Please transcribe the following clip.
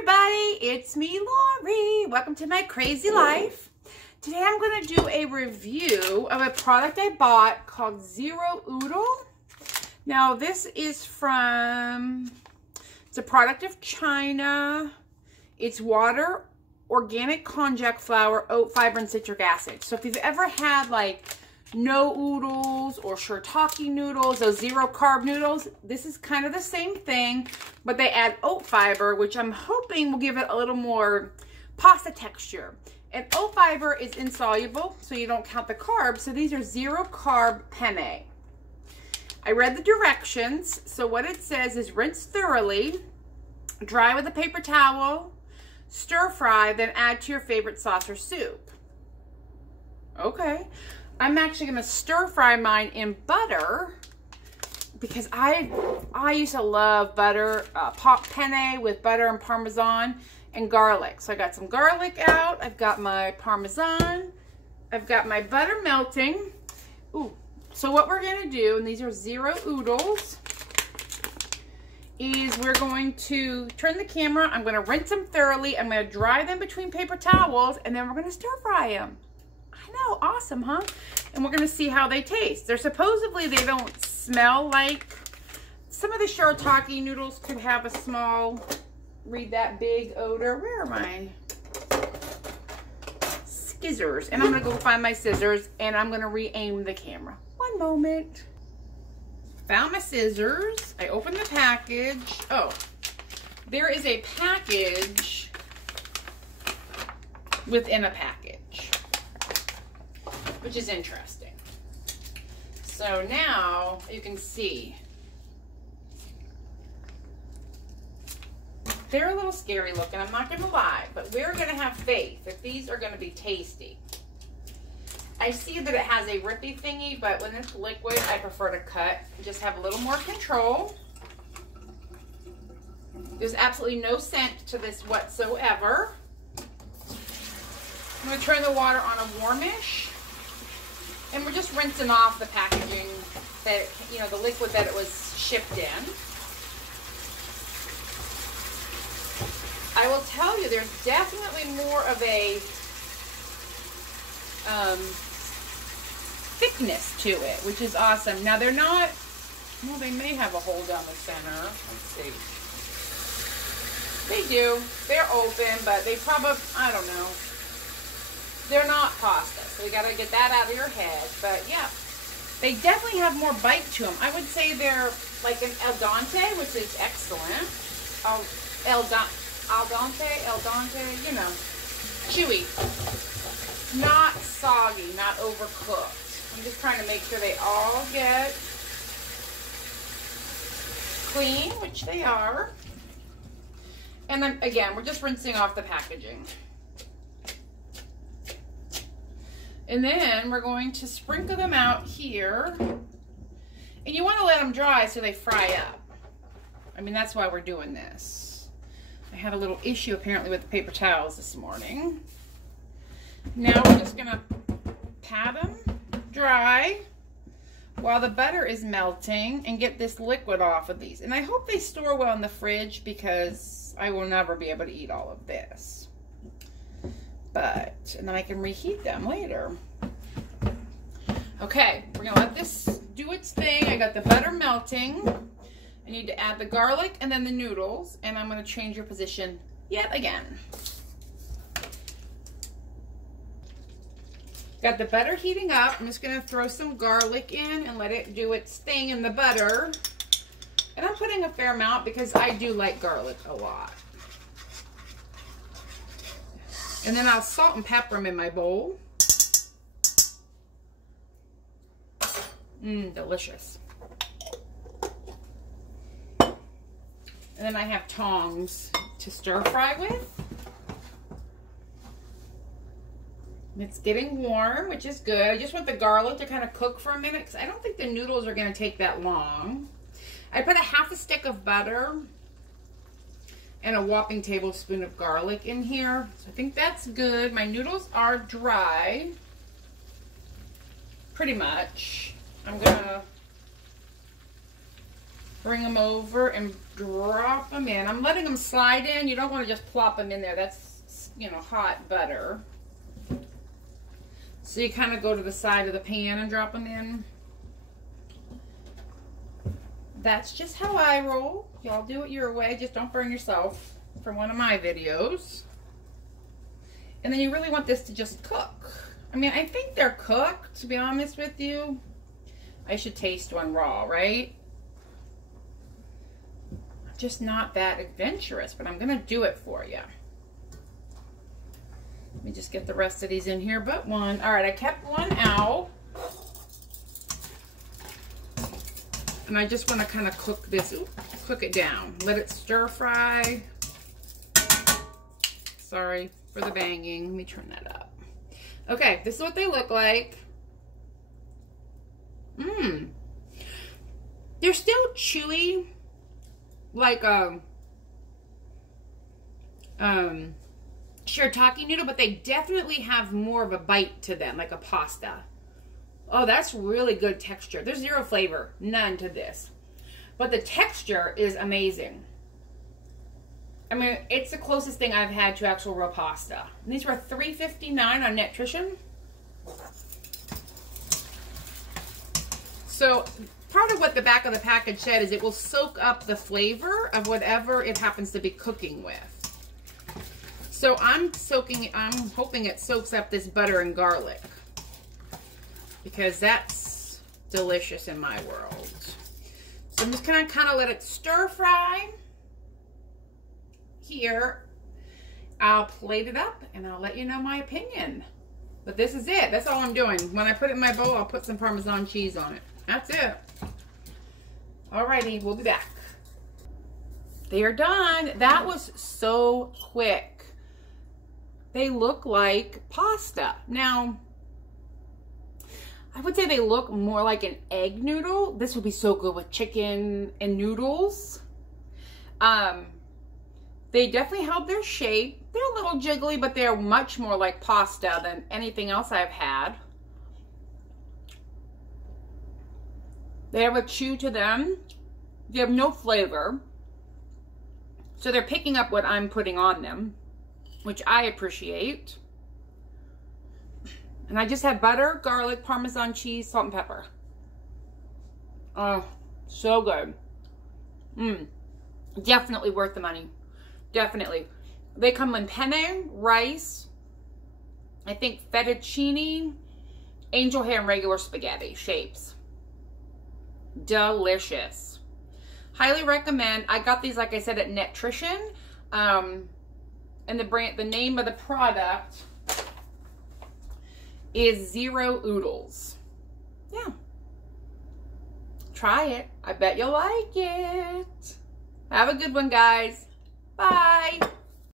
everybody, it's me, Lori. Welcome to my crazy life. Today I'm going to do a review of a product I bought called Zeroodle. Now this is it's a product of China. It's water, organic konjac flour, oat fiber, and citric acid. So if you've ever had like noodles or shiitake noodles, those zero carb noodles, this is kind of the same thing, but they add oat fiber, which I'm hoping will give it a little more pasta texture. And oat fiber is insoluble, so you don't count the carbs. So these are zero carb penne. I read the directions. So what it says is rinse thoroughly, dry with a paper towel, stir fry, then add to your favorite sauce or soup. Okay. I'm actually going to stir fry mine in butter because I used to love butter, penne with butter and Parmesan and garlic. So I got some garlic out. I've got my Parmesan. I've got my butter melting. Ooh. So what we're going to do, and these are Zeroodles, is we're going to turn the camera. I'm going to rinse them thoroughly. I'm going to dry them between paper towels, and then we're going to stir fry them. I know, awesome, huh? And we're going to see how they taste. They don't smell like, some of the shiitake noodles could have a small, read that big odor. Where are my scissors? And I'm going to go find my scissors, and I'm going to re-aim the camera. One moment. Found my scissors. I opened the package. Oh, there is a package within a package, which is interesting. So now you can see they're a little scary looking, I'm not gonna lie, but we're gonna have faith that these are gonna be tasty. I see that it has a rippy thingy, but when it's liquid, I prefer to cut and just have a little more control. There's absolutely no scent to this whatsoever. I'm gonna turn the water on a warmish. And we're just rinsing off the packaging that, you know, the liquid that it was shipped in. I will tell you, there's definitely more of a thickness to it, which is awesome. Now they're not, well, they may have a hole down the center. Let's see. They do. They're open, but they probably, I don't know. They're not pasta, so you gotta get that out of your head. But yeah, they definitely have more bite to them. I would say they're like an al dente, which is excellent. Al dente, you know, chewy, not soggy, not overcooked. I'm just trying to make sure they all get clean, which they are. And then again, we're just rinsing off the packaging. And then we're going to sprinkle them out here. And you want to let them dry so they fry up. I mean, that's why we're doing this. I had a little issue apparently with the paper towels this morning. Now we're just going to pat them dry while the butter is melting and get this liquid off of these. And I hope they store well in the fridge because I will never be able to eat all of this. And then I can reheat them later. Okay, we're gonna let this do its thing. I got the butter melting. I need to add the garlic and then the noodles, and I'm gonna change your position yet again. Got the butter heating up. I'm just gonna throw some garlic in and let it do its thing in the butter. And I'm putting a fair amount because I do like garlic a lot. And then I'll salt and pepper them in my bowl. Delicious. And then I have tongs to stir fry with. It's getting warm, which is good. I just want the garlic to kind of cook for a minute because I don't think the noodles are going to take that long. I put a half a stick of butter and a whopping tablespoon of garlic in here. So I think that's good. My noodles are dry, pretty much. I'm gonna Bring them over and drop them in. I'm letting them slide in. You don't want to just plop them in there. That's, you know, hot butter. So you kind of go to the side of the pan and drop them in. That's just how I roll. Y'all do it your way. Just don't burn yourself for one of my videos. And then you really want this to just cook. I mean, I think they're cooked, to be honest with you. I should taste one raw, right? I'm just not that adventurous, but I'm going to do it for you. Let me just get the rest of these in here but one. All right, I kept one out. And I just want to kind of cook this, cook it down. Let it stir fry. Sorry for the banging. Let me turn that up. Okay, this is what they look like. They're still chewy, like shirataki noodle, but they definitely have more of a bite to them, like a pasta. Oh, that's really good texture. There's zero flavor, none to this. But the texture is amazing. I mean, it's the closest thing I've had to actual raw pasta. And these were $3.59 on Nutrition. So, part of what the back of the package said is it will soak up the flavor of whatever it happens to be cooking with. So, I'm hoping it soaks up this butter and garlic. Because that's delicious in my world. So I'm just gonna kind of let it stir fry. Here, I'll plate it up and I'll let you know my opinion. But this is it. That's all I'm doing. When I put it in my bowl, I'll put some Parmesan cheese on it. That's it. Alrighty, we'll be back. They are done. That was so quick. They look like pasta. Now, I would say they look more like an egg noodle. This would be so good with chicken and noodles. They definitely held their shape. They're a little jiggly, but they're much more like pasta than anything else I've had. They have a chew to them. They have no flavor. So they're picking up what I'm putting on them, which I appreciate. And I just have butter, garlic, Parmesan cheese, salt and pepper. Oh, so good. Definitely worth the money. Definitely. They come in penne, rice, I think fettuccine, angel hair, and regular spaghetti shapes. Delicious. Highly recommend. I got these, like I said, at Nutrition. And the name of the product is Zeroodle. Yeah. Try it. I bet you'll like it. Have a good one, guys. Bye.